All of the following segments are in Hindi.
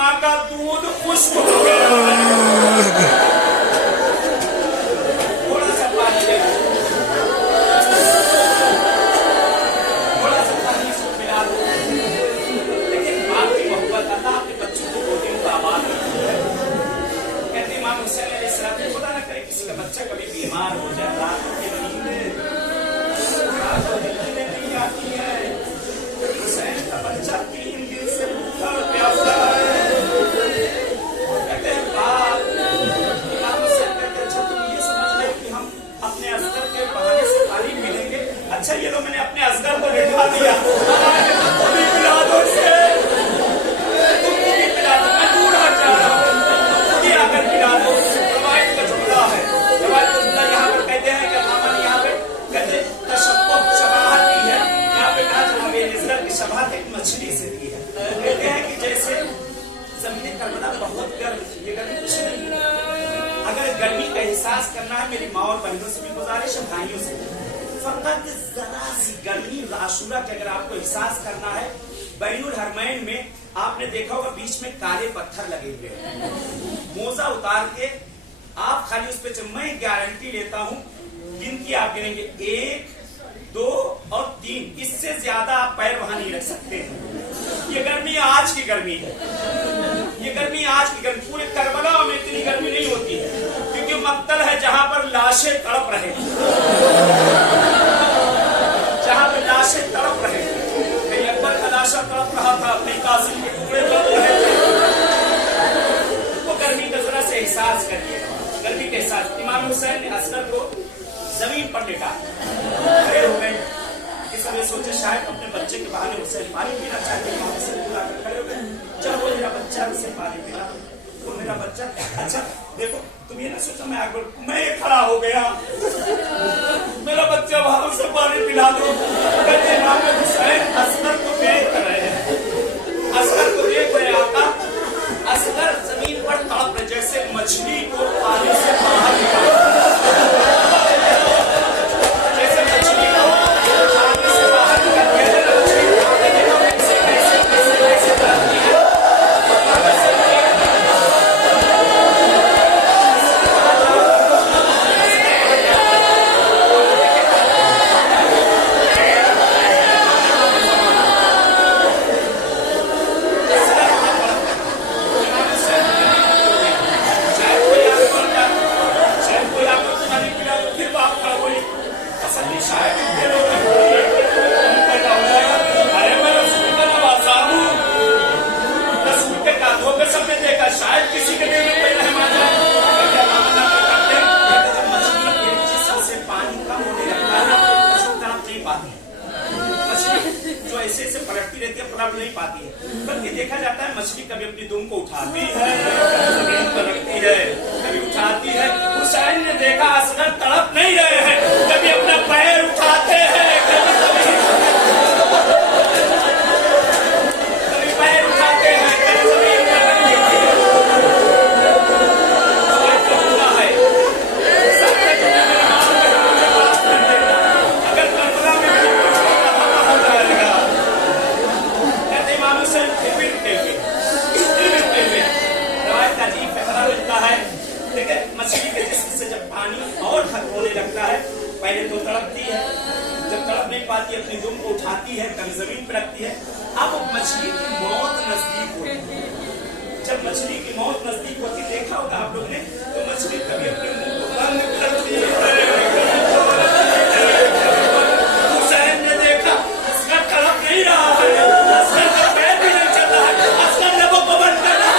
माँ का दूध खुश्क हो गया। थोड़ा सा पानी दे, थोड़ा सा पानी इसको पिला दो। लेकिन माँ की मोहब्बत अल्लाह अपने बच्चों को गोदी में आबाद रखती है। कहती माँ मुझसे खुदा ना करे किसी का बच्चा कभी बीमार हो जाए, रातों की नींद नहीं आती है, हुसैन का बच्चा 3 दिन से भूखा और प्यासा है। कहते हैं बाप, इमाम हुसैन कहते अच्छा तुम ये समझ लो कि हम अपने असगर के बहाने से पानी पीलेंगे। अच्छा ये तो मैंने अपने असगर को बिठा दिया, तुम भी पिला दो इसे, तुम भी पिला दो, मैं दूर हट जा रहा हूँ, खुद ही आकर पिला दो। रवायत का जुमला है, रवायत का जुमला यहाँ पर कहते हैं कि मामा यहाँ पे कहते तशब्बुह शबाहत की है। यहाँ पे कहा जनाब निज़र की शबाहत एक मछली से की है। कहते हैं कि जैसे ज़मीन कर्बला बहुत गर्म, ये गर्मी कुछ नहीं। अगर गर्मी का एहसास करना है मेरी माँ और बहनों से भी गुजारिश है, भाइयों से, फकत जरा सी गर्मी आशूरा के अगर आपको एहसास करना है, बैनुल हरमैन में आपने देखा होगा बीच में काले पत्थर लगे हुए हैं, मोजा उतार के आप खाली उस पे, मैं गारंटी लेता हूँ गिनती आप गिनेंगे 1, 2 और 3, इससे ज्यादा आप पैर वहां नहीं रख सकते हैं। ये गर्मी आज की गर्मी है, ये गर्मी आज की गर्मी। पूरे करबला में इतनी गर्मी नहीं होती है क्योंकि मक्तल है जहां पर लाशें तड़प रहे, जहां पर लाशें तड़प रहे। कहीं अकबर का लाशा तड़प रहा था, कहीं कासिम के टुकड़े तड़प रहे थे। वो गर्मी का जरा से एहसास करिए, गर्मी के एहसास। इमाम हुसैन ने असगर को जमीन पर लेटा खड़े हो गए। इस समय सोचे शायद अपने बच्चे के बहाने हुसैन पानी पीना चाहते हैं, वहां से बुलाकर खड़े हो गए। चलो मेरा बच्चा उसे पानी पिला, वो मेरा बच्चा। अच्छा देखो तुम ये ना सोचो मैं आगे, मैं खड़ा हो गया, मेरा बच्चा वहां से पानी पिला दो। कहते इमाम हुसैन असगर को देख रहे हैं, असगर को देख रहे आका, असगर जमीन पर तड़प रहे जैसे मछली को पानी से बाहर निकाल, जैसे मछली को पानी से बाहर निकाल दिया जाए। नहीं पाती है, बल्कि देखा जाता है मछली कभी अपनी दुम को उठाती है, जमीन पर रखती है, कभी उठाती है। हुसैन ने देखा असगर तड़प नहीं रहे हैं, कभी अपना पैर उठाते हैं, कभी पैर उठाते हैं, कभी जमीन पर रखती है। अगर कर्बला में हो जाएगा लेकिन मछली के जिस्म से जब पानी और खत्म होने लगता है, पहले तो तड़पती है, जब तड़प नहीं पाती अपनी दुम को उठाती है, कभी जमीन पर रखती है। अब मछली की मौत नजदीक होती है, जब मछली की मौत नजदीक होती, देखा होगा आप लोग ने, तो मछली कभी अपने मुंह को बंद करती है। हुसैन ने देखा असगर तड़प नहीं रहा है, असगर का पैर भी नहीं चल रहा है, असगर लबों को बंद कर रहा है।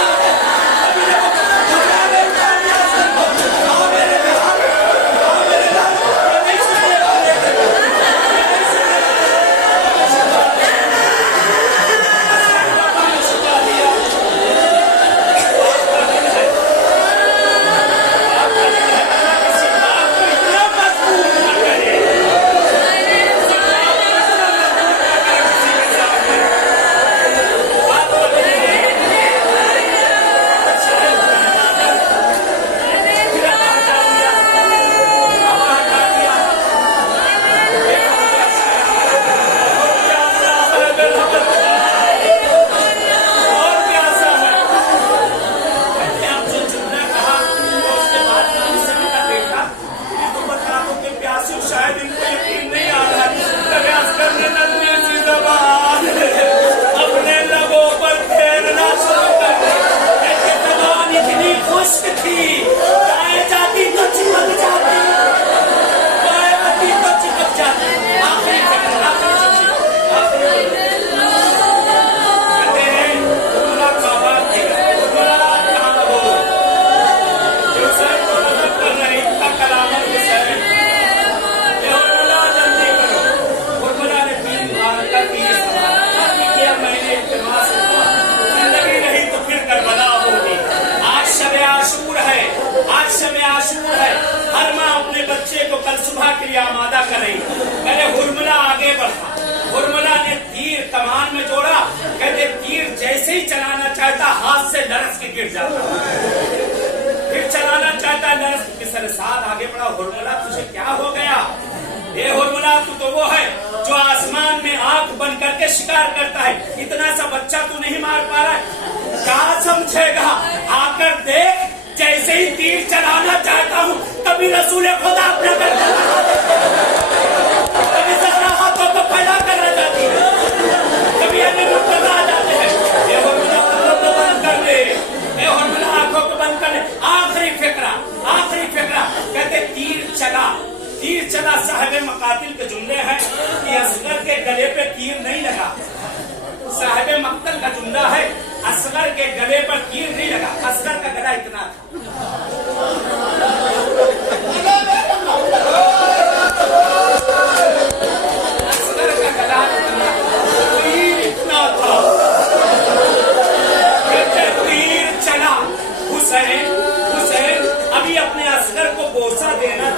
मौसम आशूर है, हर माँ अपने बच्चे को कल सुबह के लिए आमादा कर रही। कहते हुरमुला आगे बढ़ा, हुरमुला ने तीर कमान में जोड़ा। कहते तीर जैसे ही चलाना चाहता हाथ से लरस के गिर जाता, फिर चलाना चाहता लरस के साथ आगे बढ़ा। हुरमुला तुझे क्या हो गया? ये हुरमुला तू तो वो है जो आसमान में आंख बंद करके शिकार करता है, इतना सा बच्चा तू नहीं मार पा रहा है, क्या समझेगा? आकर देख, जैसे ही तीर चलाना चाहता हूँ कभी रसूल खुदा अपना कर कभी जरा हाथों को फैला कर रह जाती है, कभी अन्य मुक्तदा आ जाते हैं। ये हुरमुला आंखों को बंद कर दे, ये हुरमुला आंखों को बंद कर दे। आखिरी फिक्रा, आखिरी फिक्रा। कहते तीर चला, तीर चला। साहिब मकातिल के जुमले हैं कि असगर के गले पे तीर नहीं लगा। साहिब मक्तल का जुमला है, असगर के गले पर तीर नहीं लगा। असगर का गला इतना था, असगर का गला तीर इतना था। तीर चला। हुसैन, हुसैन अभी अपने असगर को बोसा देना